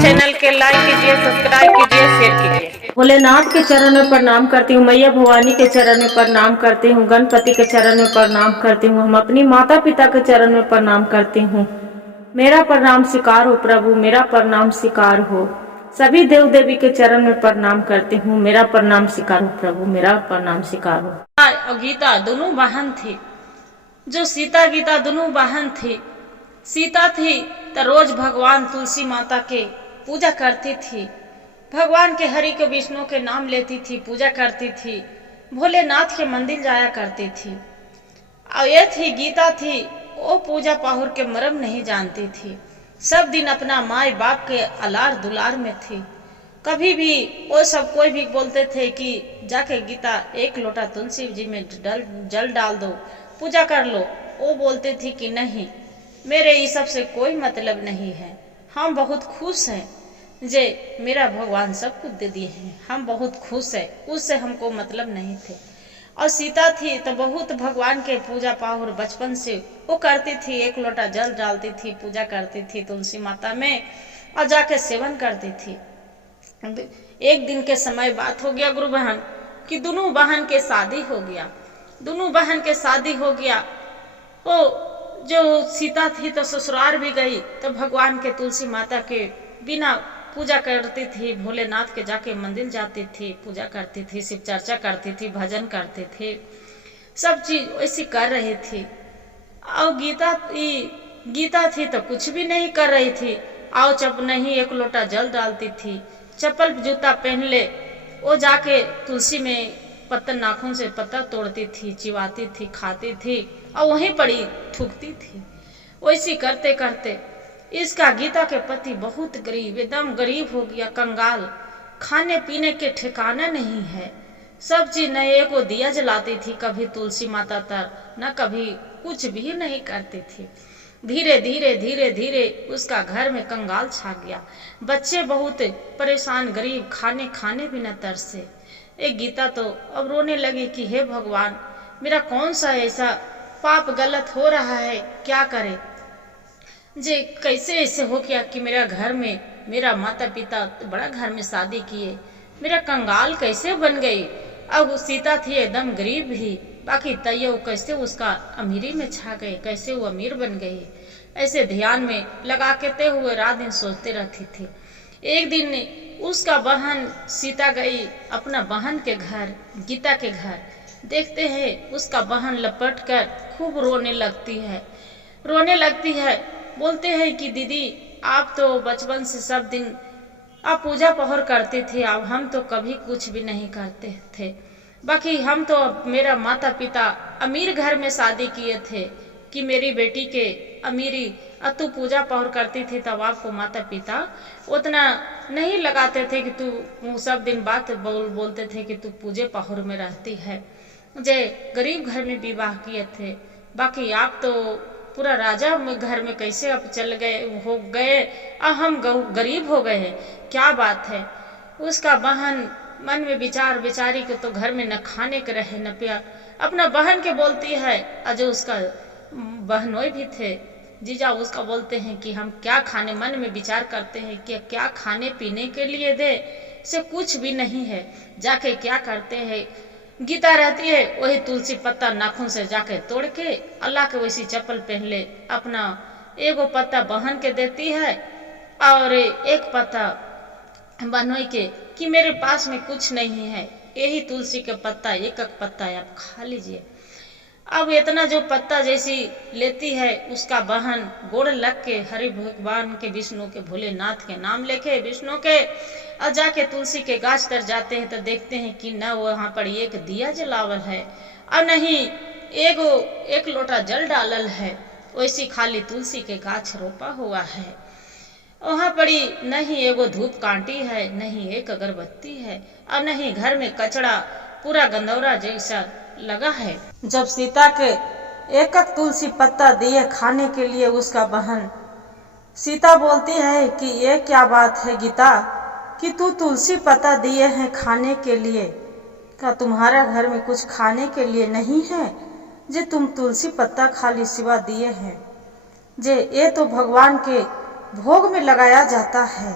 Channel के like कीजिए, subscribe कीजिए, शेयर कीजिए। भोलेनाथ के चरण में प्रणाम करती हूँ, मैया भवानी के चरण में प्रणाम करती हूँ, गणपति के चरण में प्रणाम करती हूँ, हम अपनी माता पिता के चरण में प्रणाम करती हूँ। मेरा प्रणाम स्वीकार हो प्रभु, मेरा प्रणाम स्वीकार हो। सभी देव देवी के चरण में प्रणाम करती हूँ, मेरा प्रणाम स्वीकार हो प्रभु, मेरा प्रणाम स्वीकार हो। और गीता दोनों बहन थी। जो सीता गीता दोनों बहन थी। सीता थी तो रोज भगवान तुलसी माता के पूजा करती थी, भगवान के हरि के विष्णु के नाम लेती थी, पूजा करती थी, भोलेनाथ के मंदिर जाया करती थी। और ये थी गीता थी, वो पूजा पाहुर के मर्म नहीं जानती थी, सब दिन अपना माए बाप के अलार दुलार में थी। कभी भी वो सब कोई भी बोलते थे कि जाके गीता एक लोटा तुलसी जी में जल डाल दो, पूजा कर लो, वो बोलते थी कि नहीं, मेरे इस सब से कोई मतलब नहीं है, हम बहुत खुश हैं जे मेरा भगवान सब कुछ दे दिए हैं, हम बहुत खुश है, उससे हमको मतलब नहीं थे। और सीता थी तो बहुत भगवान के पूजा पाहुर बचपन से वो करती थी, एक लोटा जल डालती थी, पूजा करती थी तुलसी माता में और जाके सेवन करती थी। एक दिन के समय बात हो गया गुरु बहन कि दोनों बहन के शादी हो गया, दोनों बहन के शादी हो गया। वो जो सीता थी तो ससुराल भी गई तो भगवान के तुलसी माता के बिना पूजा करती थी, भोलेनाथ के जाके मंदिर जाती थी, पूजा करती थी, शिव चर्चा करती थी, भजन करती थी, सब चीज वैसी कर रही थी। और गीता थी तो कुछ भी नहीं कर रही थी, आओ चप नहीं एक लोटा जल डालती थी, चप्पल जूता पहन ले, वो जाके तुलसी में पत्ता नाखून से पत्ता तोड़ती थी, चिवाती थी, खाती थी और वहीं पड़ी थूकती थी। वैसी करते करते इसका गीता के पति बहुत गरीब, एकदम गरीब हो गया, कंगाल, खाने पीने के ठिकाना नहीं है, सब चीज न एक दिया जलाती थी कभी तुलसी माता तर, न कभी कुछ भी नहीं करती थी। धीरे धीरे धीरे धीरे उसका घर में कंगाल छा गया, बच्चे बहुत परेशान, गरीब, खाने भी न तरसे। एक गीता तो अब रोने लगी कि हे भगवान, मेरा कौन सा ऐसा पाप गलत हो रहा है, क्या करे जे कैसे ऐसे हो गया कि मेरा घर में, मेरा माता पिता बड़ा घर में शादी किए, मेरा कंगाल कैसे बन गई। अब सीता थी एकदम गरीब भी, बाकी तैयो कैसे उसका अमीरी में छा गए, कैसे वो अमीर बन गई, ऐसे ध्यान में लगा के हुए रात दिन सोचते रहती थी। एक दिन उसका बहन सीता गई अपना बहन के घर, गीता के घर, देखते हैं उसका बहन लपट कर खूब रोने लगती है, बोलते हैं कि दीदी आप तो बचपन से सब दिन आप पूजा पहर करते थे, अब हम तो कभी कुछ भी नहीं करते थे, बाकी हम तो मेरा माता पिता अमीर घर में शादी किए थे कि मेरी बेटी के अमीरी, तू पूजा पहर करती थी तब आपको माता पिता उतना नहीं लगाते थे कि तू सब दिन बात बोलते थे कि तू पूजे पहर में रहती है, जे गरीब घर में विवाह किए थे, बाकी आप तो पूरा राजा घर में कैसे अब चल गए हो गए, अब हम गरीब हो गए हैं, क्या बात है। उसका बहन मन में विचार विचारी के तो घर में न खाने के रहे न पिया, अपना बहन के बोलती है, अजय उसका बहनोई भी थे जीजा, उसका बोलते हैं कि हम क्या खाने, मन में विचार करते हैं कि क्या खाने पीने के लिए दे, से कुछ भी नहीं है, जाके क्या करते हैं, गीता रहती है वही तुलसी पत्ता नाखून से जाके तोड़ के अल्लाह के वैसी चप्पल पहन ले, अपना एगो पत्ता बहन के देती है और एक पत्ता बनोई के कि मेरे पास में कुछ नहीं है, यही तुलसी के पत्ता एक एक पत्ता आप खा लीजिए। अब इतना जो पत्ता जैसी लेती है उसका बहन गोड़ लग के हरि भगवान के, विष्णु के, भोलेनाथ के नाम लेके विष्णु के, और जाके तुलसी के गाछ तर जाते हैं तो देखते हैं कि न वहां पर एक दिया जलावल है और नहीं एक लोटा जल डालल है, वैसी खाली तुलसी के गाछ रोपा हुआ है, वहां पड़ी नहीं एगो धूप कांटी है, नहीं एक अगरबत्ती है और नहीं घर में कचड़ा पूरा गंदौरा जैसा लगा है। जब सीता के एक एक तुलसी पत्ता दिए खाने के लिए उसका बहन, सीता बोलती है कि ये क्या बात है गीता कि तू तुलसी पत्ता दिए हैं खाने के लिए, क्या तुम्हारा घर में कुछ खाने के लिए नहीं है जे तुम तुलसी पत्ता खाली सिवा दिए हैं। जे ये तो भगवान के भोग में लगाया जाता है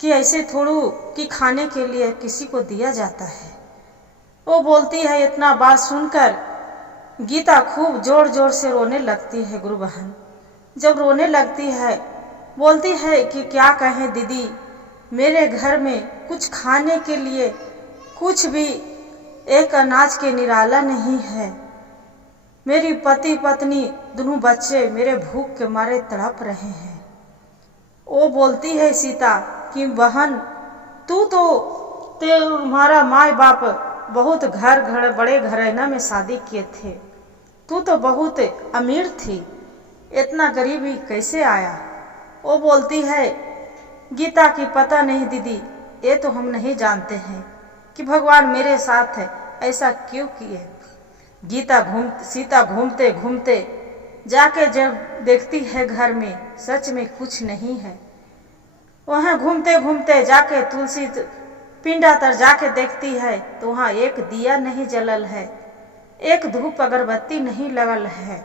कि ऐसे थोड़ू कि खाने के लिए किसी को दिया जाता है। वो बोलती है। इतना बात सुनकर गीता खूब जोर जोर से रोने लगती है। गुरु बहन जब रोने लगती है बोलती है कि क्या कहें दीदी, मेरे घर में कुछ खाने के लिए कुछ भी एक अनाज के निराला नहीं है। मेरी पति पत्नी दोनों बच्चे मेरे भूख के मारे तड़प रहे हैं। वो बोलती है सीता कि बहन तू तो तुम्हारा माँ बाप बहुत घर बड़े घराना में शादी किए थे, तू तो बहुत अमीर थी, इतना गरीबी कैसे आया। वो बोलती है गीता की पता नहीं दीदी, ये तो हम नहीं जानते हैं कि भगवान मेरे साथ है ऐसा क्यों किए। सीता घूमते घूमते जाके जब देखती है घर में सच में कुछ नहीं है, वहाँ घूमते घूमते जाके तुलसी पिंडा तर जाके देखती है तो वहाँ एक दिया नहीं जलल है, एक धूप अगरबत्ती नहीं लगल है।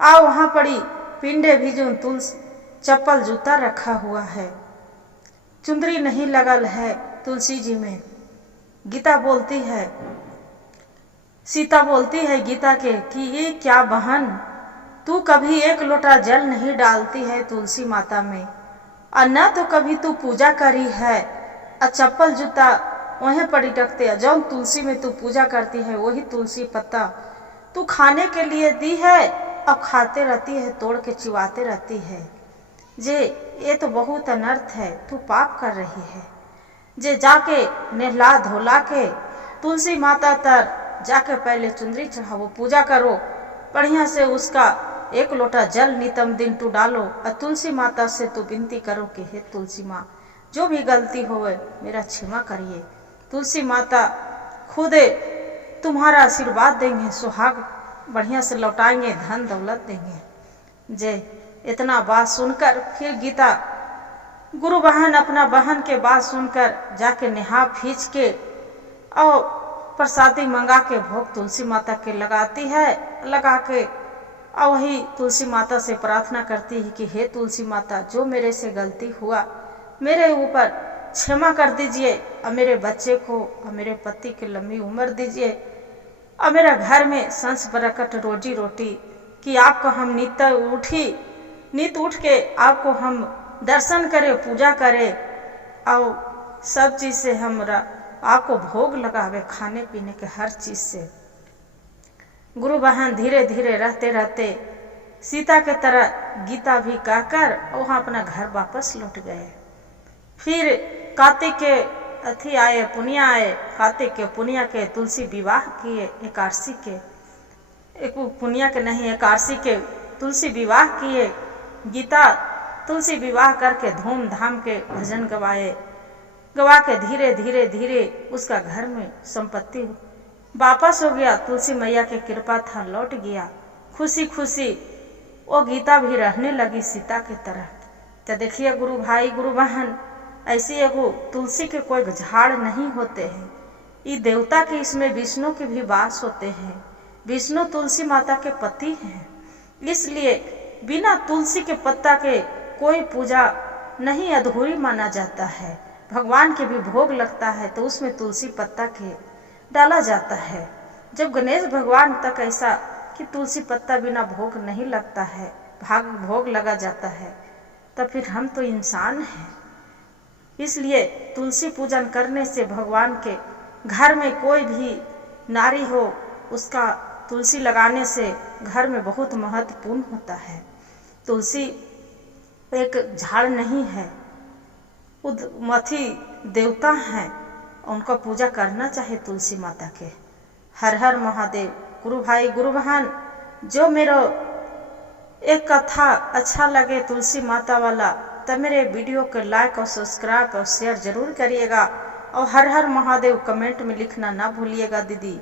वहाँ पड़ी पिंडे भी जो तुलसी चप्पल जूता रखा हुआ है, चुंदरी नहीं लगल है तुलसी जी में। सीता बोलती है गीता के कि ये क्या बहन, तू कभी एक लोटा जल नहीं डालती है तुलसी माता में, और न तो कभी तू पूजा करी है, और चप्पल जूता वहीं पड़ी रखते है। जौन तुलसी में तू पूजा करती है वही तुलसी पत्ता तू खाने के लिए दी है और खाते रहती है, तोड़ के चिवाते रहती है। जे ये तो बहुत अनर्थ है, तू पाप कर रही है। जे जाके नहला धोला के तुलसी माता तर जाके पहले चुंदरी चढ़ावो, पूजा करो बढ़िया से, उसका एक लोटा जल नितम दिन तू डालो और तुलसी माता से तू विनती करो कि हे तुलसी माँ, जो भी गलती होवे मेरा क्षमा करिए। तुलसी माता खुद तुम्हारा आशीर्वाद देंगे, सुहाग बढ़िया से लौटाएंगे, धन दौलत देंगे। जे इतना बात सुनकर फिर गीता गुरु बहन अपना बहन के बात सुनकर जाके नहा फींच के और प्रसादी मंगा के भोग तुलसी माता के लगाती है। लगा के और वही तुलसी माता से प्रार्थना करती है कि हे तुलसी माता, जो मेरे से गलती हुआ मेरे ऊपर क्षमा कर दीजिए, और मेरे बच्चे को और मेरे पति की लंबी उम्र दीजिए, और मेरा घर में संस बरकत रोजी रोटी कि आपको हम नित उठ के आपको हम दर्शन करें, पूजा करें, और सब चीज़ से हमरा आपको भोग लगावे, खाने पीने के हर चीज़ से। गुरु बहन धीरे धीरे रहते रहते सीता के तरह गीता भी कहकर वहाँ अपना घर वापस लौट गए। फिर कार्तिक के पुनिया आए, कार्तिक के पुनिया के तुलसी विवाह किए, एकादशी के पुनिया के नहीं एकादशी के तुलसी विवाह किए। गीता तुलसी विवाह करके धूमधाम के भजन गवा के धीरे धीरे धीरे उसका घर में संपत्ति वापस हो गया। तुलसी मैया के कृपा था, लौट गया। खुशी खुशी वो गीता भी रहने लगी सीता की तरह। तो देखिए गुरु भाई गुरु बहन, ऐसी एगो तुलसी के कोई झाड़ नहीं होते हैं, ये देवता के इसमें विष्णु के भी वास होते हैं। विष्णु तुलसी माता के पति हैं, इसलिए बिना तुलसी के पत्ता के कोई पूजा नहीं अधूरी माना जाता है। भगवान के भी भोग लगता है तो उसमें तुलसी पत्ता के डाला जाता है। जब गणेश भगवान तक ऐसा कि तुलसी पत्ता बिना भोग नहीं लगता है, भोग लगा जाता है, तो फिर हम तो इंसान हैं। इसलिए तुलसी पूजन करने से भगवान के घर में कोई भी नारी हो, उसका तुलसी लगाने से घर में बहुत महत्वपूर्ण होता है। तुलसी एक झाड़ नहीं है, उदमथी देवता हैं, उनका पूजा करना चाहिए तुलसी माता के। हर हर महादेव। गुरु भाई गुरु बहन, जो मेरा एक कथा अच्छा लगे तुलसी माता वाला, तब मेरे वीडियो को लाइक और सब्सक्राइब और शेयर जरूर करिएगा, और हर हर महादेव कमेंट में लिखना ना भूलिएगा दीदी।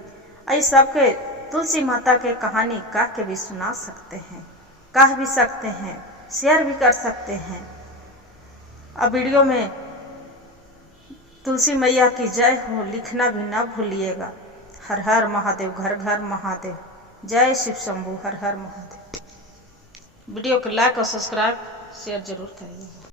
ऐसे सबके तुलसी माता के कहानी कह के भी सुना सकते हैं, कह भी सकते हैं, शेयर भी कर सकते हैं। अब वीडियो में तुलसी मैया की जय हो लिखना भी ना भूलिएगा। हर हर महादेव, घर घर महादेव। जय शिव शंभू। हर हर महादेव। वीडियो को लाइक और सब्सक्राइब शेयर जरूर करिए।